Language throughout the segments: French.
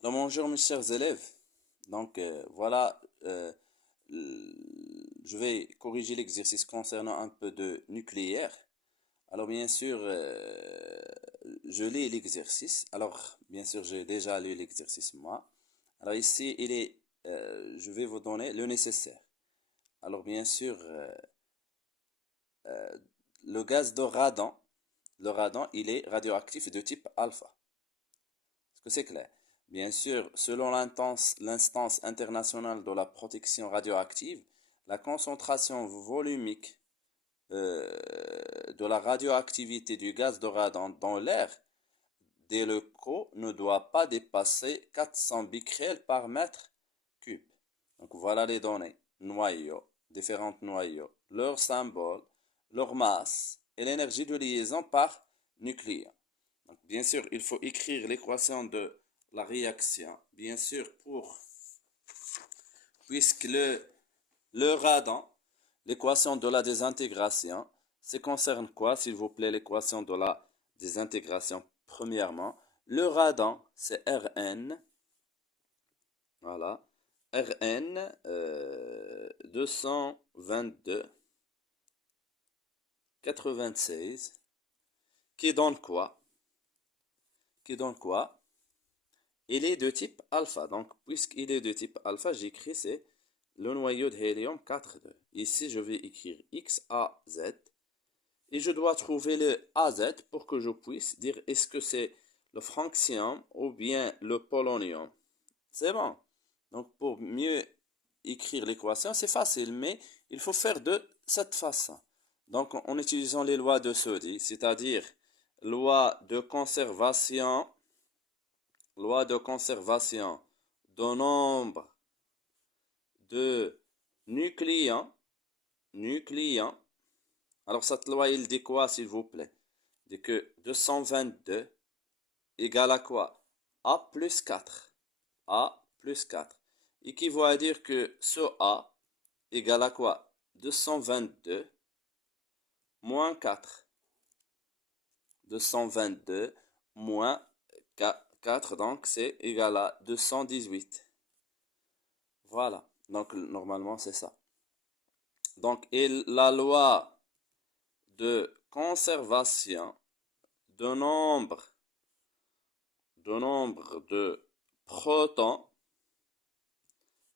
Alors bonjour mes chers élèves. Voilà, je vais corriger l'exercice concernant un peu de nucléaire. Alors bien sûr, je lis l'exercice. Alors bien sûr, j'ai déjà lu l'exercice moi. Alors ici, je vais vous donner le nécessaire. Alors bien sûr, le gaz de radon, le radon, il est radioactif de type alpha. Est-ce que c'est clair? Bien sûr, selon l'instance internationale de la protection radioactive, la concentration volumique de la radioactivité du gaz de radon dans l'air des locaux ne doit pas dépasser 400 becquerels par mètre cube. Donc voilà les données. Noyaux, différents noyaux, leurs symboles, leur masse et l'énergie de liaison par nucléon. Donc, bien sûr, il faut écrire l'équation de la réaction. Bien sûr, puisque le radon, l'équation de la désintégration, ça concerne quoi, s'il vous plaît, l'équation de la désintégration? Premièrement, le radon, c'est Rn, voilà, Rn 222 96, qui donne quoi? Qui donne quoi? Il est de type alpha. Donc, puisqu'il est de type alpha, j'écris c'est le noyau de hélium 4,2. Ici, je vais écrire XAZ. Et je dois trouver le AZ pour que je puisse dire est-ce que c'est le francium ou bien le polonium. C'est bon. Donc, pour mieux écrire l'équation, c'est facile, mais il faut faire de cette façon. Donc, en utilisant les lois de Soddy, c'est-à-dire loi de conservation de nombre de nucléons. Alors cette loi, il dit quoi, s'il vous plaît? Il dit que 222 égale à quoi? A plus 4. A plus 4. Équivaut à dire que ce A égale à quoi? 222 moins 4. 222 moins 4, donc c'est égal à 218. Voilà, donc normalement c'est ça. Donc, et la loi de conservation de nombre de protons,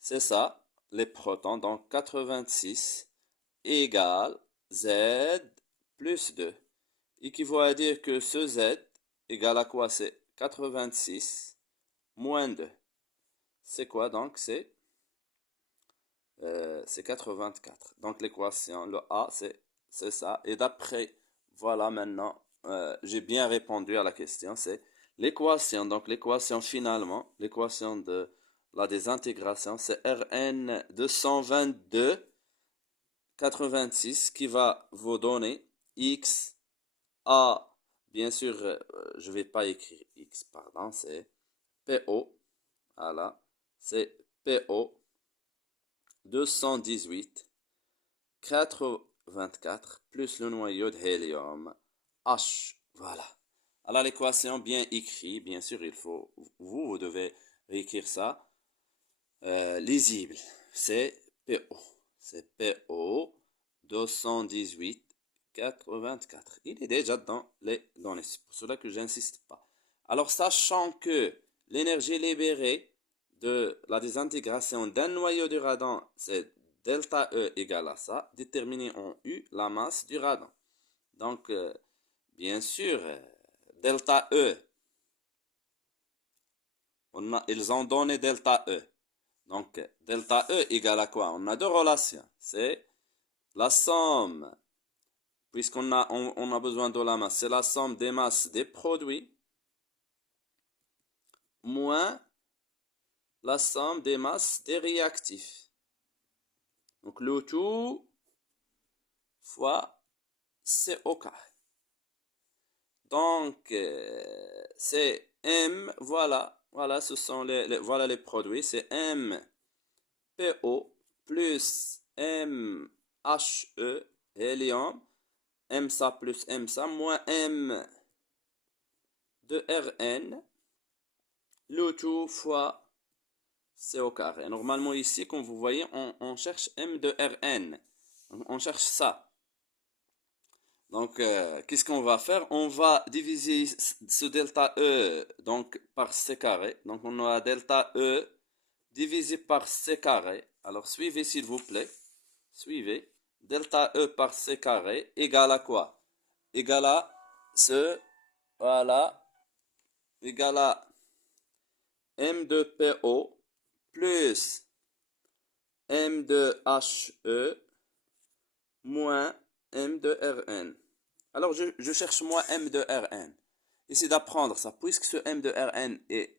c'est ça, les protons, donc 86 égale Z plus 2. Équivaut à dire que ce Z égale à quoi? C'est 86 moins 2. C'est quoi donc? C'est 84. Donc l'équation, le A, c'est ça. Et d'après, voilà maintenant, j'ai bien répondu à la question. C'est l'équation. Donc l'équation finalement, l'équation de la désintégration, c'est Rn 222 86 qui va vous donner X A. Bien sûr, je ne vais pas écrire X, pardon, c'est PO. Voilà, c'est PO 218 424 plus le noyau de hélium H. Voilà. Alors l'équation bien écrite, bien sûr, vous devez écrire ça lisible. C'est PO. C'est PO 218 424. Il est déjà dans les données. C'est pour cela que j'insiste pas. Alors sachant que l'énergie libérée de la désintégration d'un noyau de radon, c'est delta E égale à ça, déterminer en U la masse du radon. Donc, bien sûr, delta E, ils ont donné delta E. Donc, delta E égale à quoi? On a deux relations. C'est la somme, on a besoin de la masse, c'est la somme des masses des produits moins la somme des masses des réactifs. Donc, le tout fois C au carré. Donc, c'est M, voilà, ce sont voilà les produits, c'est MPO plus MHE, hélium, MSA plus MSA, moins M de Rn, le tout fois C au carré. Normalement ici, comme vous voyez, on cherche M de Rn. On cherche ça. Donc, qu'est-ce qu'on va faire? On va diviser ce delta E donc, par C carré. Donc, on a delta E divisé par C carré. Alors, suivez s'il vous plaît. Suivez. Delta E par C carré égale à quoi? Égale à ce, voilà, égale à M de PO plus M de HE moins M de Rn. Alors, je cherche moi M de Rn. Essayez d'apprendre ça. Puisque ce M de Rn est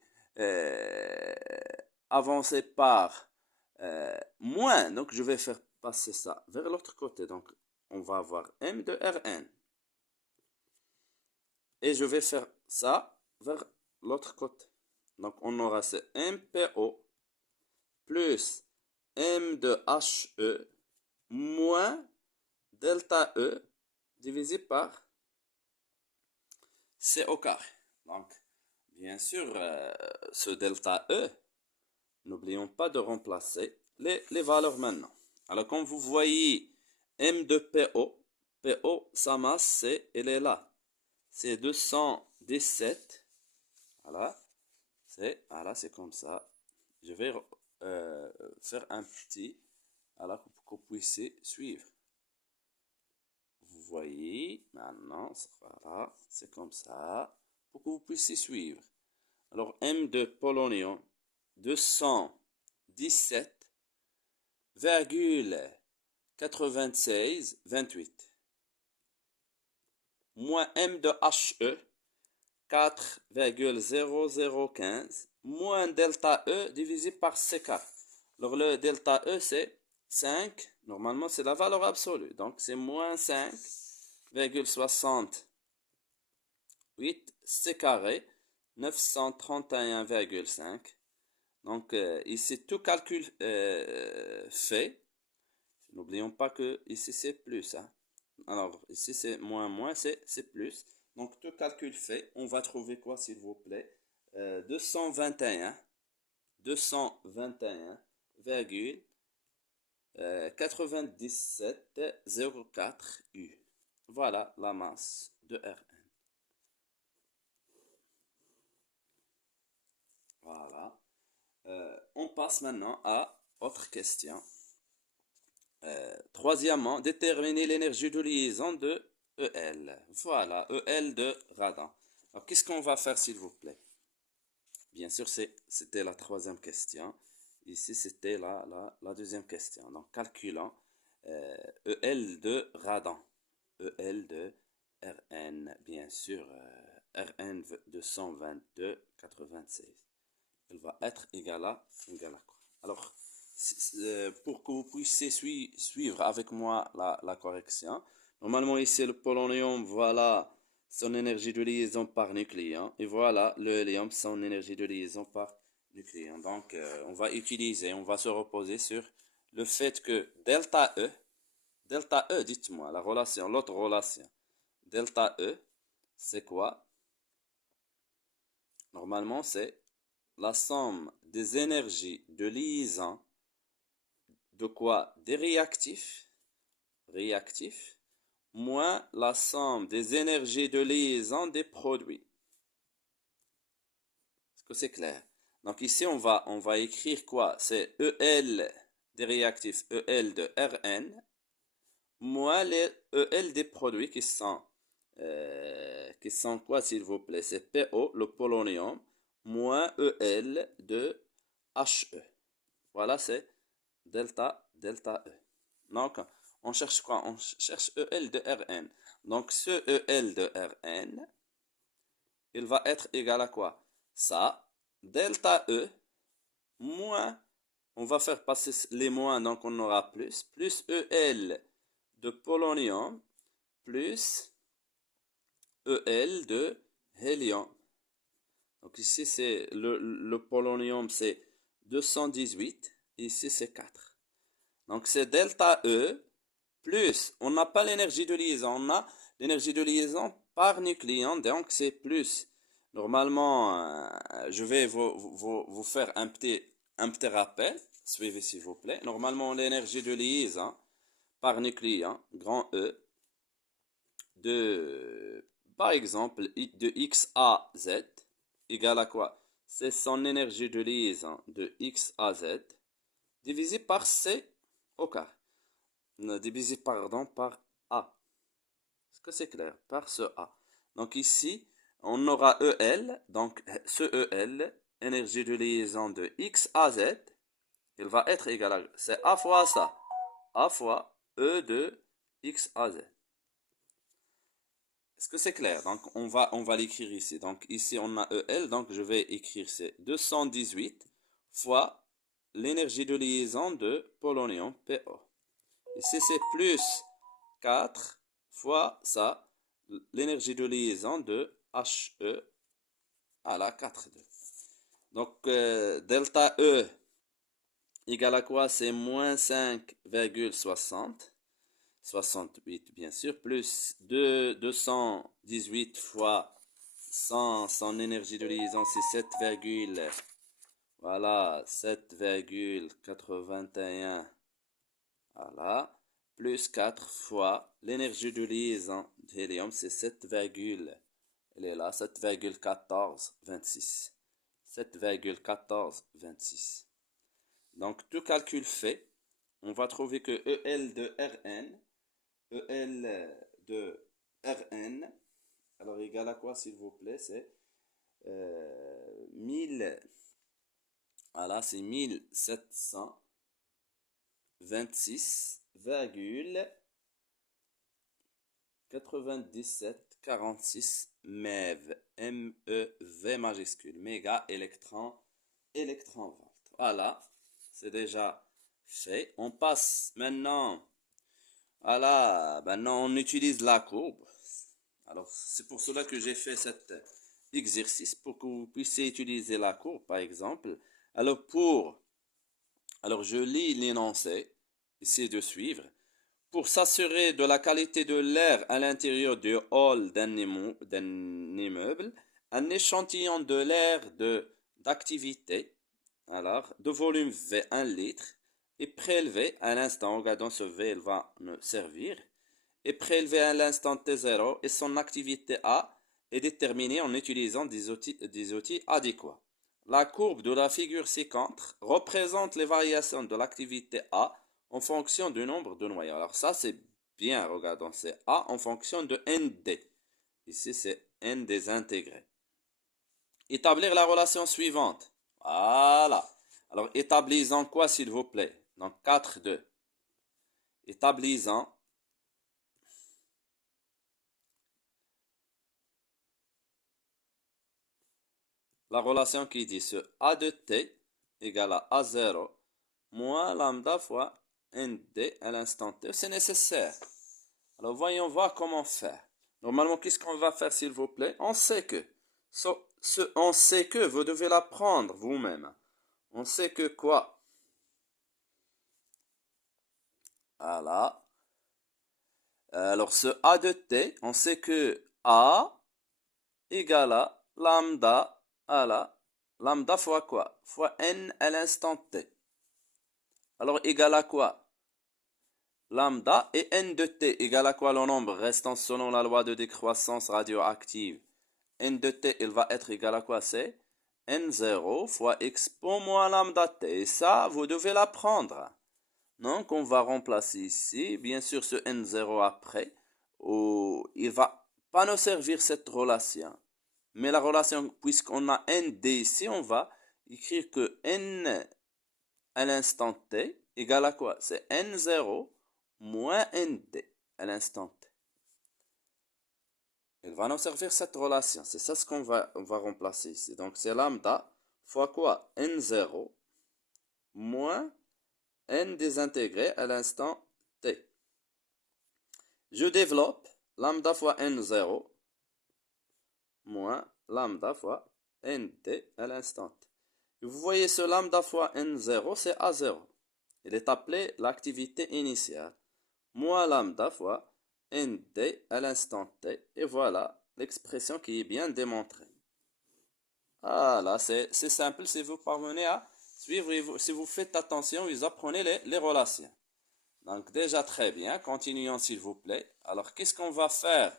avancé par moins, donc je vais faire passer ça vers l'autre côté. Donc, on va avoir M de Rn. Et je vais faire ça vers l'autre côté. Donc, on aura ce MPO plus M de HE moins delta E divisé par C au carré. Donc, bien sûr, ce delta E, n'oublions pas de remplacer les valeurs maintenant. Alors, comme vous voyez, M de PO, sa masse, elle est là. C'est 217. Voilà. C'est comme ça. Je vais faire un petit, voilà, pour que vous puissiez suivre. Vous voyez, maintenant, voilà, c'est comme ça, pour que vous puissiez suivre. Alors, M de polonium, 217,9628. Moins M de HE, 4,0015 moins delta E divisé par C4. Alors le delta E c'est 5, normalement c'est la valeur absolue, donc c'est moins 5,68 C carré, 931,5. Donc ici tout calcul fait. N'oublions pas que ici c'est plus. Hein. Alors ici c'est moins, c'est plus. Donc, tout calcul fait, on va trouver quoi, s'il vous plaît? 221,9704 U. Voilà la masse de Rn. Voilà. On passe maintenant à autre question. Troisièmement, déterminer l'énergie de liaison de EL. Voilà, EL de radon. Alors, qu'est-ce qu'on va faire, s'il vous plaît? Bien sûr, c'était la troisième question. Ici, c'était la deuxième question. Donc, calculons EL de radon. EL de Rn, bien sûr, Rn 222,96. Elle va être égale à quoi? Alors, pour que vous puissiez suivre avec moi la correction. Normalement, ici, le polonium, voilà son énergie de liaison par nucléon. Et voilà le hélium, son énergie de liaison par nucléon. Donc, on va se reposer sur le fait que delta E, dites-moi, l'autre relation. Delta E, c'est quoi? Normalement, c'est la somme des énergies de liaison de quoi? Des réactifs, moins la somme des énergies de liaison des produits. Est-ce que c'est clair? Donc ici, on va écrire quoi? C'est EL des réactifs, EL de Rn, moins les EL des produits qui sont quoi, s'il vous plaît? C'est PO, le polonium, moins EL de HE. Voilà, c'est delta E. Donc, on cherche quoi? On cherche EL de Rn. Donc, ce EL de Rn, il va être égal à quoi? Ça, delta E, moins, on va faire passer les moins, donc on aura plus EL de polonium, plus EL de hélium. Donc ici, c'est le polonium, c'est 218, ici c'est 4. Donc c'est delta E plus, on n'a pas l'énergie de liaison, on a l'énergie de liaison par nucléon, donc c'est plus Normalement, je vais vous faire un petit rappel. Suivez s'il vous plaît. Normalement, l'énergie de liaison par nucléon, grand E, de, par exemple, de X à Z, égale à quoi? C'est son énergie de liaison de X à Z, divisé par C au carré. Divisé, pardon, par A. Est-ce que c'est clair? Par ce A. Donc ici, on aura EL, donc ce EL, énergie de liaison de X à Z, il va être égal à, c'est A fois ça, A fois E de X à Z. Est-ce que c'est clair? Donc on va l'écrire ici. Donc ici on a EL, donc je vais écrire c'est 218 fois l'énergie de liaison de polonium PO. Ici c'est plus 4 fois ça, l'énergie de liaison de HE à la 4,2. Donc delta E égale à quoi? C'est moins 5,60. 68 bien sûr, plus 218 fois 100, son énergie de liaison, c'est 7, voilà, 7,81, voilà, plus 4 fois l'énergie de liaison d'hélium, c'est 7, elle est là, 7,1426. 7,1426. Donc, tout calcul fait, on va trouver que EL de Rn, alors égal à quoi s'il vous plaît? C'est 1000, voilà, c'est 1726,9746 MeV, M-E-V majuscule, méga électron, électron-volt. Voilà, c'est déjà fait. On passe maintenant. Voilà, maintenant on utilise la courbe. Alors, c'est pour cela que j'ai fait cet exercice, pour que vous puissiez utiliser la courbe, par exemple. Alors je lis l'énoncé, essayez de suivre. Pour s'assurer de la qualité de l'air à l'intérieur du hall d'un immeuble, un échantillon de l'air d'activité, alors, de volume V 1 litre, est prélevé à l'instant, regardons ce V, il va nous servir, est prélevé à l'instant T0 et son activité A est déterminée en utilisant des outils adéquats. La courbe de la figure ci-contre représente les variations de l'activité A en fonction du nombre de noyaux. Alors ça c'est bien, regardons, c'est A en fonction de ND. Ici c'est N désintégré. Établir la relation suivante. Voilà. Alors établissons quoi s'il vous plaît? Donc 4, 2. Établissons la relation qui dit ce A de T égale à A0 moins lambda fois ND à l'instant T. C'est nécessaire. Alors voyons voir comment faire. Normalement, qu'est-ce qu'on va faire s'il vous plaît? On sait que, vous devez l'apprendre vous-même. On sait que quoi? Voilà. Alors ce A de T, on sait que A égale à lambda à la lambda fois quoi? Fois N à l'instant T. Alors égal à quoi? Lambda et N de T égale à quoi le nombre restant selon la loi de décroissance radioactive? N de T, il va être égal à quoi? C'est N0 fois expo moins lambda T. Et ça, vous devez l'apprendre. Donc, on va remplacer ici, bien sûr, ce N0 après. Il va pas nous servir cette relation. Mais la relation, puisqu'on a ND ici, on va écrire que N à l'instant T égale à quoi? C'est N0 moins ND à l'instant T. Il va nous servir cette relation. C'est ça ce qu'on va remplacer ici. Donc c'est lambda fois quoi? N0 moins N désintégré à l'instant T. Je développe lambda fois N0 moins lambda fois NT à l'instant T. Vous voyez ce lambda fois N0, c'est A0. Il est appelé l'activité initiale. Moins lambda fois NT à l'instant T. Et voilà l'expression qui est bien démontrée. Voilà, c'est simple si vous parvenez à suivre, si vous faites attention, vous apprenez les relations. Donc déjà très bien, continuons s'il vous plaît. Alors qu'est-ce qu'on va faire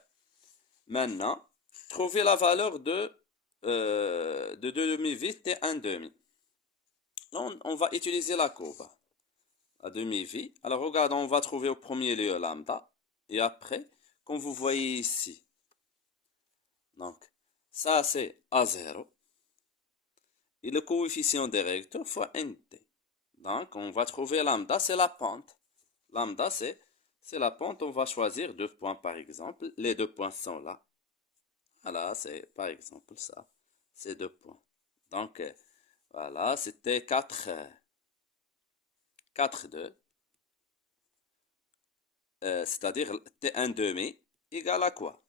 maintenant? Trouver la valeur de 2 demi-vies et 1 demi. On va utiliser la courbe à demi-vie. Alors regardons, on va trouver au premier lieu lambda. Et après, comme vous voyez ici, donc ça c'est A0. Et le coefficient des recteurs fois nt. Donc on va trouver lambda, c'est la pente. Lambda c'est la pente, on va choisir 2 points par exemple. Les 2 points sont là. Voilà, c'est par exemple ça. C'est 2 points. Donc voilà, c'était 4, 2. C'est-à-dire T1 demi égale à quoi?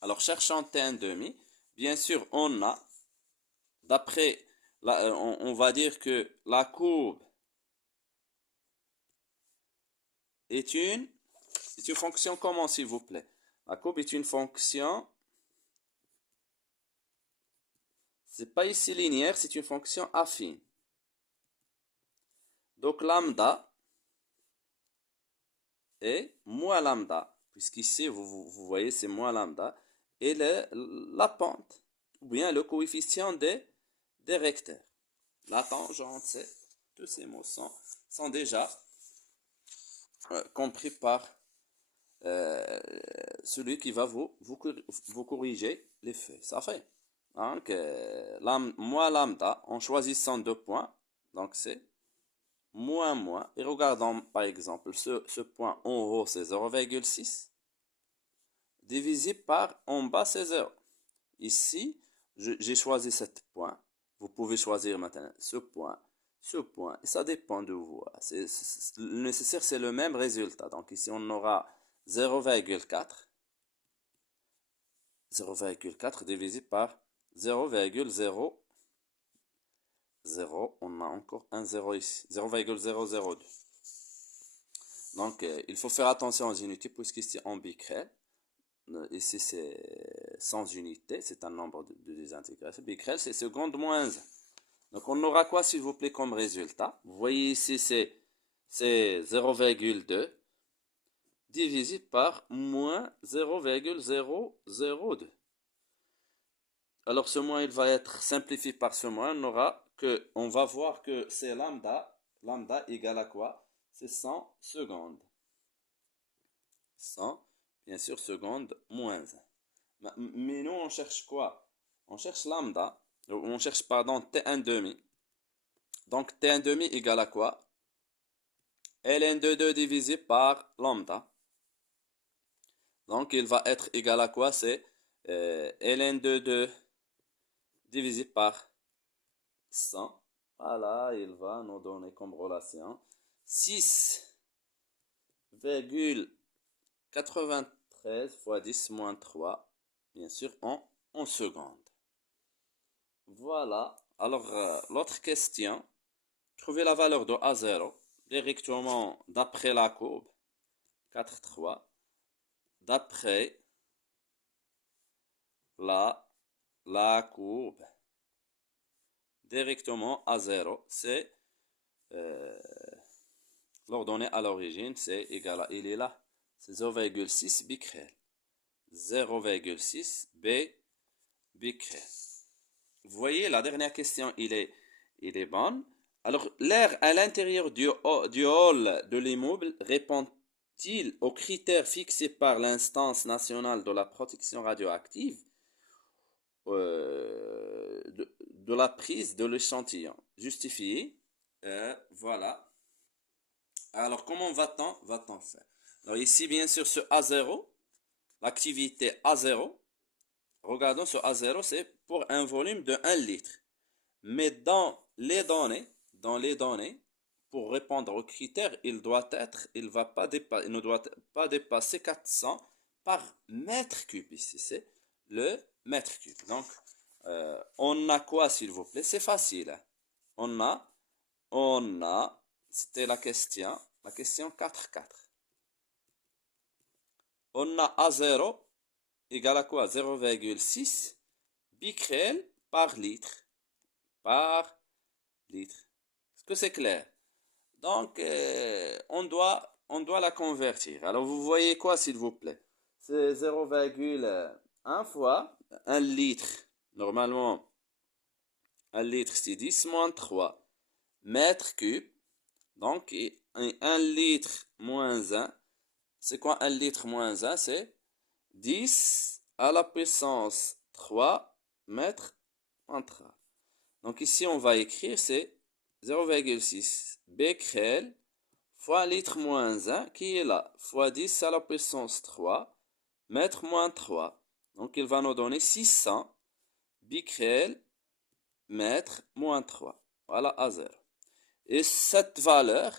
Alors, cherchant T1 demi, bien sûr, on a, d'après, on va dire que la courbe est une fonction comment, s'il vous plaît? La courbe est une fonction, c'est pas ici linéaire, c'est une fonction affine. Donc, lambda est moins lambda, puisqu'ici, vous voyez, c'est moins lambda, et la pente, ou bien le coefficient des recteurs. La tangente, tous ces mots sont déjà compris par celui qui va vous corriger les feuilles. Ça fait. Donc, moins lambda, en choisissant 2 points, donc c'est moins. Et regardons par exemple ce point en haut, c'est 0,6, divisé par en bas, c'est 0. Ici, j'ai choisi 7 points. Vous pouvez choisir maintenant ce point, et ça dépend de vous. Le nécessaire, c'est le même résultat. Donc ici, on aura 0,4. 0,4 divisé par 0,00. On a encore un 0 ici. 0,002. Donc, il faut faire attention aux unités puisqu'ici, on bicrèle. Ici, c'est sans unité, c'est un nombre de désintégration. Bicrel, c'est seconde moins 1. Donc, on aura quoi, s'il vous plaît, comme résultat? Vous voyez ici, c'est 0,2 divisé par moins 0,002. Alors, ce moins, il va être simplifié par ce moins. On va voir que c'est lambda. Lambda égale à quoi? C'est 100 secondes. 100, bien sûr, secondes moins 1. Mais nous, on cherche quoi? On cherche lambda. On cherche, pardon, T1 demi. Donc, T1 demi égale à quoi? ln de 2 divisé par lambda. Donc, il va être égal à quoi? C'est ln de 2 divisé par 100. Voilà, il va nous donner comme relation 6,93 fois 10 moins 3, bien sûr, en secondes. Voilà. Alors, l'autre question. Trouver la valeur de A0 directement d'après la courbe. 4, 3. D'après la courbe. Directement A0, c'est l'ordonnée à l'origine, c'est égal à, il est là. C'est 0,6 bicrel. 0,6 bicrel. Vous voyez, la dernière question, il est bonne. Alors, l'air à l'intérieur du hall de l'immeuble répond-il aux critères fixés par l'instance nationale de la protection radioactive de la prise de l'échantillon? Justifié. Voilà. Alors, comment va-t-on faire? Alors, ici, bien sûr, ce A0, l'activité A0, regardons ce A0, c'est pour un volume de 1 litre. Mais dans les données, pour répondre aux critères, il ne doit pas dépasser 400 par mètre cube. Ici, c'est le mètre cube. Donc, on a quoi, s'il vous plaît? C'est facile. On a, c'était la question 4,4. On a A0 égale à quoi? 0,6 bicrel par litre. Par litre. Est-ce que c'est clair? Donc, on doit la convertir. Alors, vous voyez quoi, s'il vous plaît? C'est 0,1 fois 1 litre. Normalement, 1 litre, c'est 10 moins 3 mètres cubes. Donc, 1 litre moins 1. C'est quoi 1 litre moins 1? C'est 10 à la puissance 3 mètres moins 3. Donc, ici, on va écrire, c'est 0,6 becquerel fois 1 litre moins 1 qui est là, fois 10 à la puissance 3 mètres moins 3. Donc, il va nous donner 600 becquerel mètre moins 3. Voilà, à 0. Et cette valeur,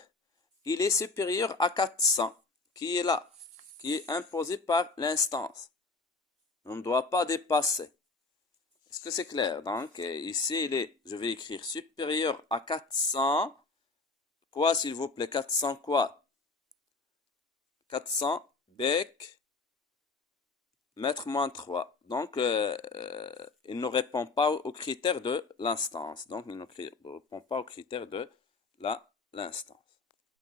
il est supérieur à 400, qui est là, qui est imposé par l'instance. On ne doit pas dépasser. Est-ce que c'est clair? Donc, ici, je vais écrire supérieur à 400. Quoi, s'il vous plaît? 400 quoi? 400 bec mètre moins 3. Donc, il ne répond pas aux critères de l'instance. Donc, il ne répond pas aux critères de l'instance.